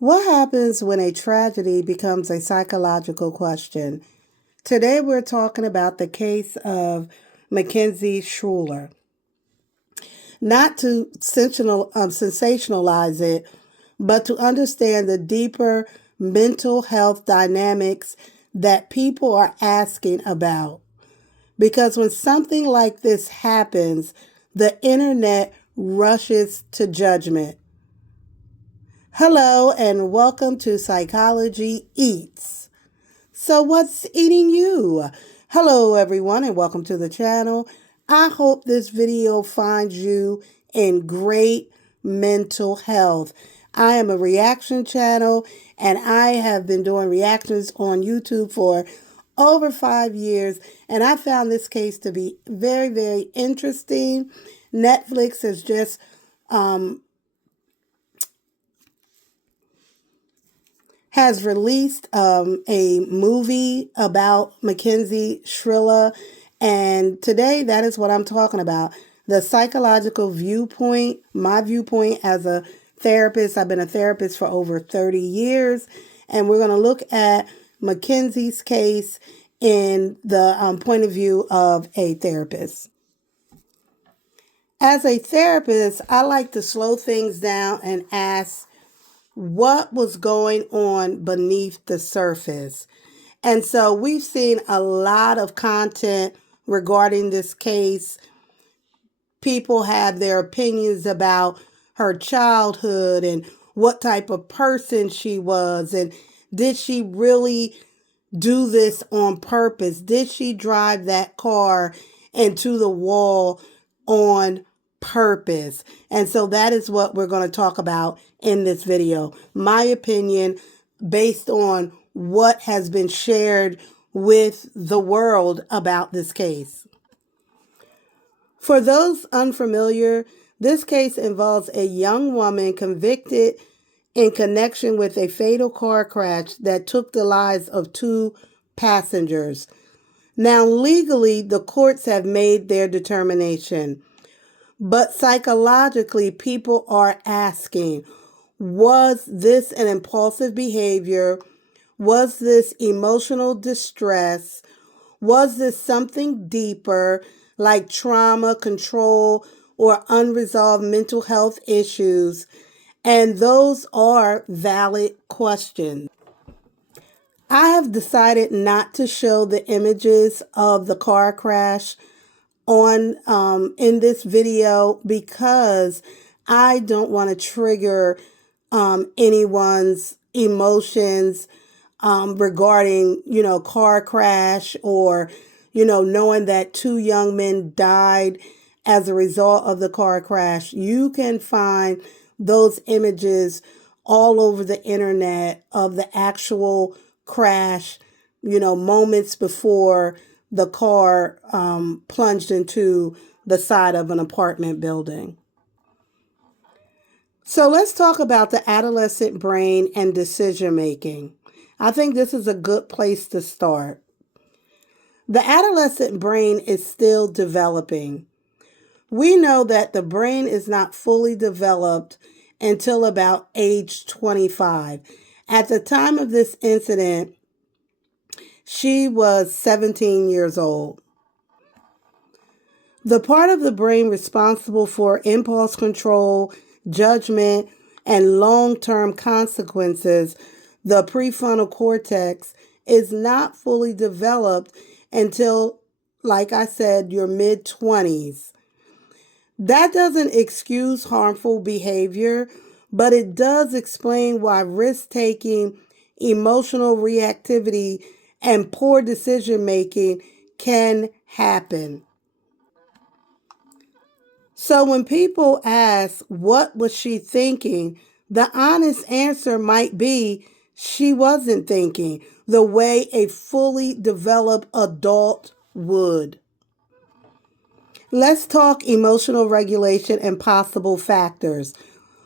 What happens when a tragedy becomes a psychological question? Today we're talking about the case of Mackenzie Shirilla. Not to sensationalize it, but to understand the deeper mental health dynamics that people are asking about. Because when something like this happens, the internet rushes to judgment. Hello, and welcome to Psychology Eats. So, what's eating you? Hello, everyone, and welcome to the channel. I hope this video finds you in great mental health. I am a reaction channel, and I have been doing reactions on YouTube for over 5 years, and I found this case to be very, very interesting. Netflix has just released a movie about Mackenzie Shirilla, and today that is what I'm talking about. The psychological viewpoint, my viewpoint as a therapist. I've been a therapist for over 30 years, and we're going to look at Mackenzie's case in the point of view of a therapist. As a therapist, I like to slow things down and ask what was going on beneath the surface. And so we've seen a lot of content regarding this case. People have their opinions about her childhood and what type of person she was, and did she really do this on purpose? Did she drive that car into the wall on purpose? And so that is what we're going to talk about in this video. My opinion based on what has been shared with the world about this case. For those unfamiliar, this case involves a young woman convicted in connection with a fatal car crash that took the lives of two passengers. Now, legally, the courts have made their determination, but psychologically, people are asking, was this an impulsive behavior? Was this emotional distress? Was this something deeper, like trauma, control, or unresolved mental health issues? And those are valid questions. I have decided not to show the images of the car crash on in this video because I don't want to trigger anyone's emotions regarding, car crash or, knowing that two young men died as a result of the car crash. You can find those images all over the internet of the actual crash, moments before the car plunged into the side of an apartment building. So let's talk about the adolescent brain and decision making. I think this is a good place to start. The adolescent brain is still developing. We know that the brain is not fully developed until about age 25. At the time of this incident, she was 17 years old. The part of the brain responsible for impulse control, judgment, and long-term consequences, the prefrontal cortex, is not fully developed until, like I said, your mid-20s. That doesn't excuse harmful behavior, but it does explain why risk-taking, emotional reactivity, and poor decision-making can happen. So when people ask, what was she thinking? The honest answer might be, she wasn't thinking the way a fully developed adult would. Let's talk emotional regulation and possible factors.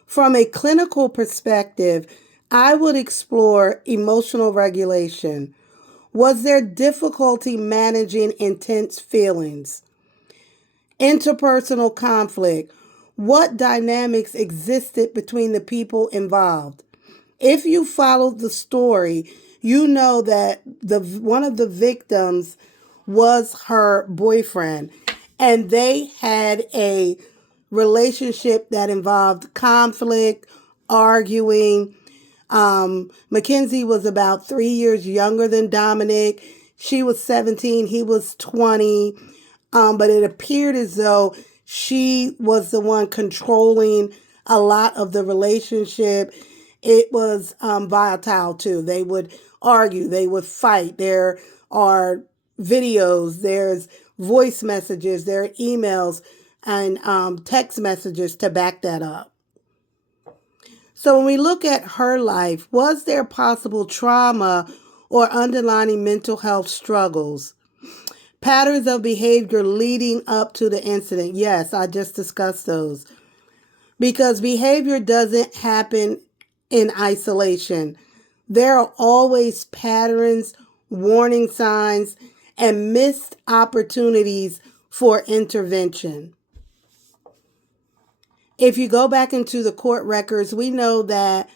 From a clinical perspective, I would explore emotional regulation. Was there difficulty managing intense feelings? Interpersonal conflict. What dynamics existed between the people involved? If you followed the story, you know that the one of the victims was her boyfriend, and they had a relationship that involved conflict, arguing. Mackenzie was about 3 years younger than Dominic. She was 17, he was 20. But it appeared as though she was the one controlling a lot of the relationship. It was volatile too. They would argue, they would fight. There are videos, there's voice messages, there are emails and text messages to back that up. So when we look at her life, was there possible trauma or underlying mental health struggles? Patterns of behavior leading up to the incident. Yes, I just discussed those. Because behavior doesn't happen in isolation. There are always patterns, warning signs, and missed opportunities for intervention. If you go back into the court records, we know that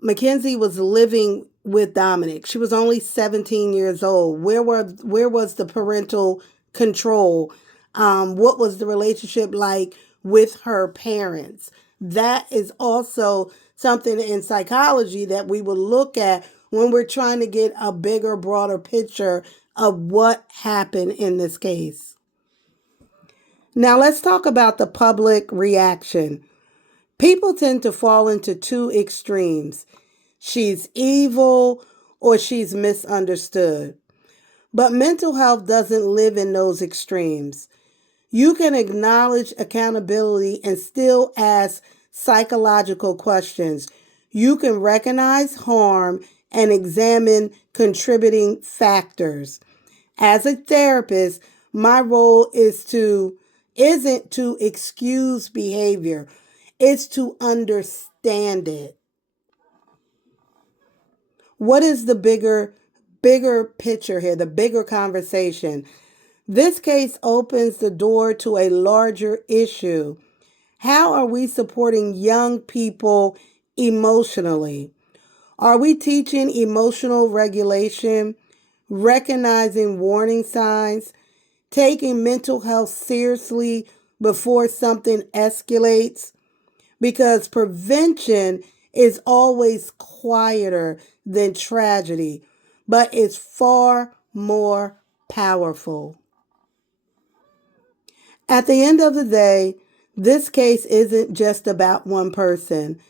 Mackenzie was living with Dominic. She was only 17 years old. Where was the parental control? What was the relationship like with her parents? That is also something in psychology that we will look at when we're trying to get a bigger, broader picture of what happened in this case. Now let's talk about the public reaction. People tend to fall into two extremes. She's evil or she's misunderstood. But mental health doesn't live in those extremes. You can acknowledge accountability and still ask psychological questions. You can recognize harm and examine contributing factors. As a therapist, my role isn't to excuse behavior. It's to understand it. What is the bigger picture here, the bigger conversation? This case opens the door to a larger issue. How are we supporting young people emotionally? Are we teaching emotional regulation, recognizing warning signs, taking mental health seriously before something escalates? Because prevention is always quieter than tragedy, but it's far more powerful. At the end of the day, this case isn't just about one person.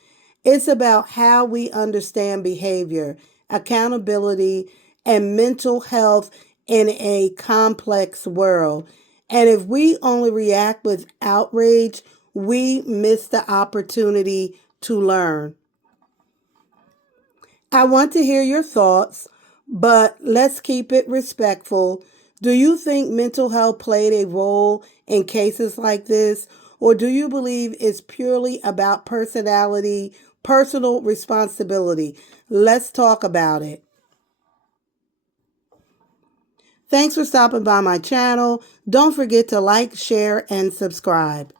It's about how we understand behavior, accountability, and mental health in a complex world. And if we only react with outrage, we miss the opportunity to learn. I want to hear your thoughts, but let's keep it respectful. Do you think mental health played a role in cases like this, or do you believe it's purely about personality, personal responsibility? Let's talk about it. Thanks for stopping by my channel. Don't forget to like, share, and subscribe.